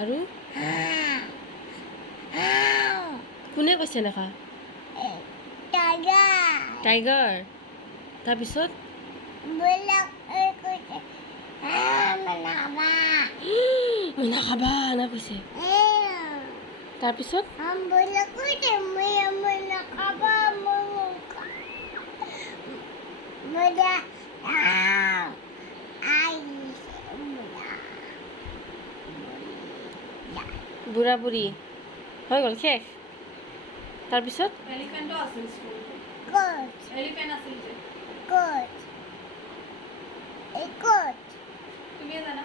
আৰু কোনে কৈছে নাখা টাইগাৰ তাৰপিছত নাখাবা না কৈছে তাৰপিছত বুঢ়া বুঢ়ী হৈ গ'ল শেষ তাৰপিছত এলিফেণ্টও আছিল এলিফেণ্ট আছিল যে তুমিয়ে জানা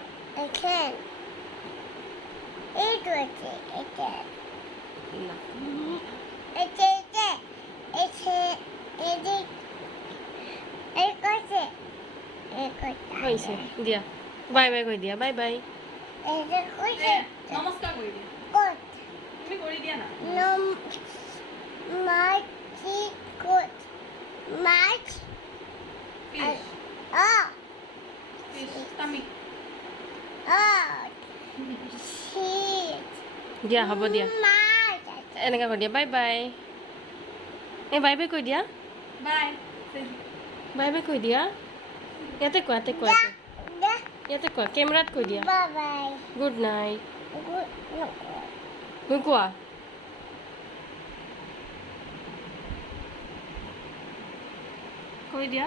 হৈছে দিয়া বাই বাই কৈ দিয়া বাই বাই নমস্কাৰ কৰি দিয়া তুমি কৰি দিয়া না ফিশ ফিশ টামি দিয়া হ'ব দিয়া এনেকৈ কৈ দিয়া বাই বাই এই বাই বাই কৈ দিয়া বাই বাই বাই কৈ দিয়া ইয়াতে কোৱা ইয়াতে কোৱা কেমেৰাত কৈ দিয়া গুড নাইট কোৱা কৈ দিয়া